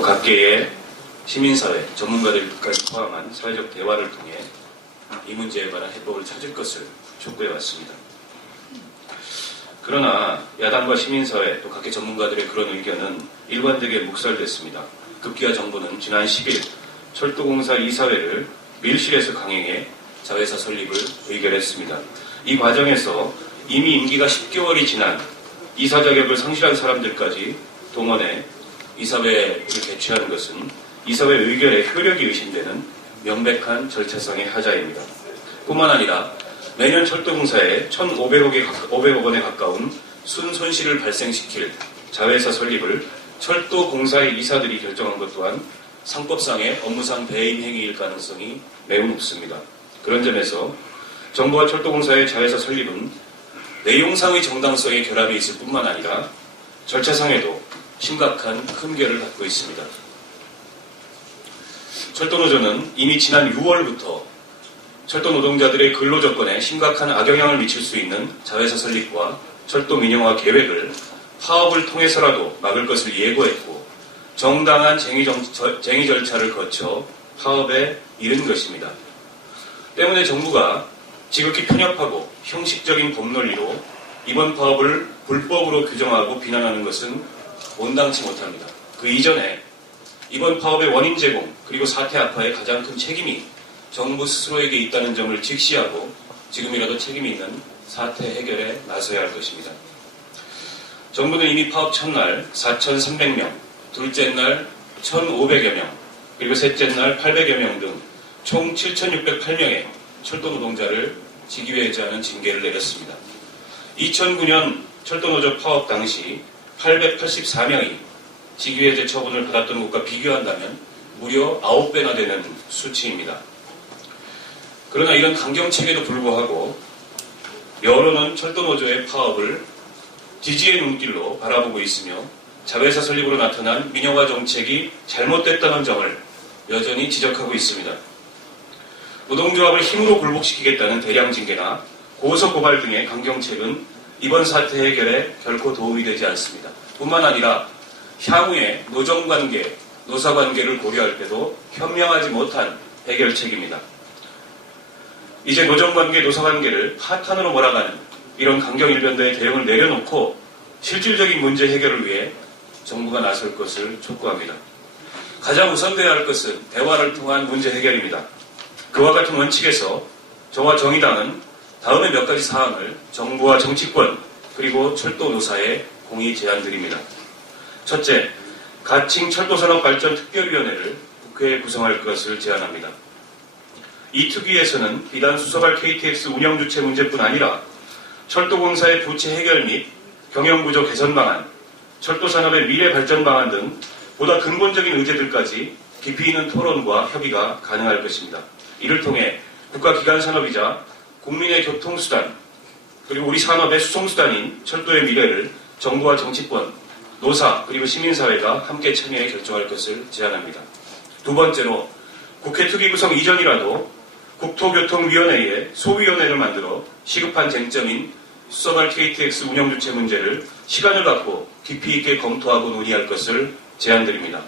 또 각계의 시민사회, 전문가들까지 포함한 사회적 대화를 통해 이 문제에 관한 해법을 찾을 것을 촉구해 왔습니다. 그러나 야당과 시민사회 또 각계 전문가들의 그런 의견은 일관되게 묵살됐습니다. 급기야 정부는 지난 10일 철도공사 이사회를 밀실에서 강행해 자회사 설립을 의결했습니다. 이 과정에서 이미 임기가 10개월이 지난 이사 자격을 상실한 사람들까지 동원해 이사회를 개최하는 것은 이사회 의결의 효력이 의심되는 명백한 절차상의 하자입니다. 뿐만 아니라 매년 철도공사에 1,500억 500억 원에 가까운 순손실을 발생시킬 자회사 설립을 철도공사의 이사들이 결정한 것 또한 상법상의 업무상 배임 행위일 가능성이 매우 높습니다. 그런 점에서 정부와 철도공사의 자회사 설립은 내용상의 정당성의 결함이 있을 뿐만 아니라 절차상에도 심각한 흠결을 갖고 있습니다. 철도노조는 이미 지난 6월부터 철도 노동자들의 근로 조건에 심각한 악영향을 미칠 수 있는 자회사 설립과 철도 민영화 계획을 파업을 통해서라도 막을 것을 예고했고 정당한 쟁의, 정, 저, 쟁의 절차를 거쳐 파업에 이른 것입니다. 때문에 정부가 지극히 편협하고 형식적인 법논리로 이번 파업을 불법으로 규정하고 비난하는 것은 온당치 못합니다. 그 이전에 이번 파업의 원인 제공 그리고 사태 악화의 가장 큰 책임이 정부 스스로에게 있다는 점을 직시하고 지금이라도 책임이 있는 사태 해결에 나서야 할 것입니다. 정부는 이미 파업 첫날 4,300명, 둘째 날 1,500여 명, 그리고 셋째 날 800여 명 등 총 7,608명의 철도 노동자를 직위해제하는 징계를 내렸습니다. 2009년 철도노조 파업 당시 884명이 직위해제 처분을 받았던 것과 비교한다면 무려 9배나 되는 수치입니다. 그러나 이런 강경책에도 불구하고 여론은 철도노조의 파업을 지지의 눈길로 바라보고 있으며 자회사 설립으로 나타난 민영화 정책이 잘못됐다는 점을 여전히 지적하고 있습니다. 노동조합을 힘으로 굴복시키겠다는 대량 징계나 고소 고발 등의 강경책은 이번 사태 해결에 결코 도움이 되지 않습니다. 뿐만 아니라 향후에 노정관계, 노사관계를 고려할 때도 현명하지 못한 해결책입니다. 이제 노정관계, 노사관계를 파탄으로 몰아가는 이런 강경일변도의 대응을 내려놓고 실질적인 문제 해결을 위해 정부가 나설 것을 촉구합니다. 가장 우선돼야 할 것은 대화를 통한 문제 해결입니다. 그와 같은 원칙에서 저와 정의당은 다음에 몇 가지 사항을 정부와 정치권 그리고 철도 노사에 공의 제안드립니다. 첫째, 가칭 철도산업 발전 특별위원회를 국회에 구성할 것을 제안합니다. 이 특위에서는 비단 수서발 KTX 운영 주체 문제뿐 아니라 철도공사의 부채 해결 및 경영구조 개선 방안, 철도산업의 미래 발전 방안 등 보다 근본적인 의제들까지 깊이 있는 토론과 협의가 가능할 것입니다. 이를 통해 국가기관 산업이자 국민의 교통수단 그리고 우리 산업의 수송수단인 철도의 미래를 정부와 정치권, 노사 그리고 시민사회가 함께 참여해 결정할 것을 제안합니다. 두 번째로 국회 특위 구성 이전이라도 국토교통위원회에 소위원회를 만들어 시급한 쟁점인 수서발 KTX 운영 주체 문제를 시간을 갖고 깊이 있게 검토하고 논의할 것을 제안드립니다.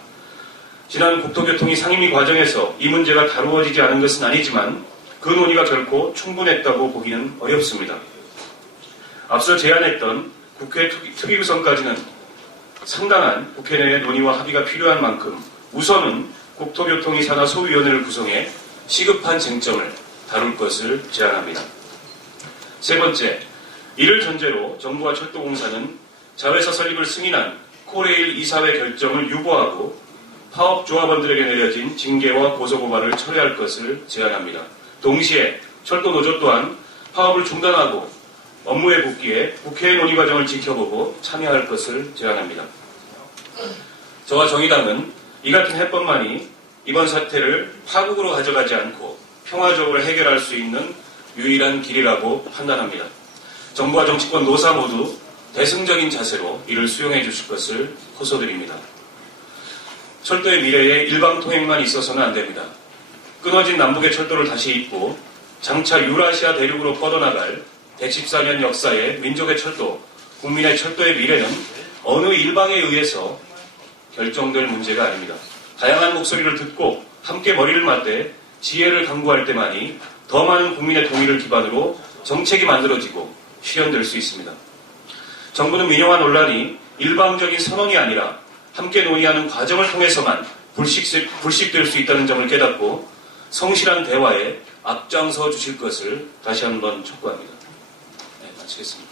지난 국토교통위 상임위 과정에서 이 문제가 다루어지지 않은 것은 아니지만 그 논의가 결코 충분했다고 보기는 어렵습니다. 앞서 제안했던 국회 특위 구성까지는 상당한 국회 내의 논의와 합의가 필요한 만큼 우선은 국토교통위 산하 소위원회를 구성해 시급한 쟁점을 다룰 것을 제안합니다. 세 번째, 이를 전제로 정부와 철도공사는 자회사 설립을 승인한 코레일 이사회 결정을 유보하고 파업조합원들에게 내려진 징계와 고소고발을 철회할 것을 제안합니다. 동시에 철도 노조 또한 파업을 중단하고 업무에 복귀해 국회의 논의 과정을 지켜보고 참여할 것을 제안합니다. 저와 정의당은 이 같은 해법만이 이번 사태를 파국으로 가져가지 않고 평화적으로 해결할 수 있는 유일한 길이라고 판단합니다. 정부와 정치권 노사 모두 대승적인 자세로 이를 수용해 주실 것을 호소드립니다. 철도의 미래에 일방 통행만 있어서는 안 됩니다. 끊어진 남북의 철도를 다시 잇고 장차 유라시아 대륙으로 뻗어나갈 114년 역사의 민족의 철도, 국민의 철도의 미래는 어느 일방에 의해서 결정될 문제가 아닙니다. 다양한 목소리를 듣고 함께 머리를 맞대 지혜를 강구할 때만이 더 많은 국민의 동의를 기반으로 정책이 만들어지고 실현될 수 있습니다. 정부는 민영화 논란이 일방적인 선언이 아니라 함께 논의하는 과정을 통해서만 불식, 불식될 수 있다는 점을 깨닫고 성실한 대화에 앞장서 주실 것을 다시 한번 촉구합니다. 네, 마치겠습니다.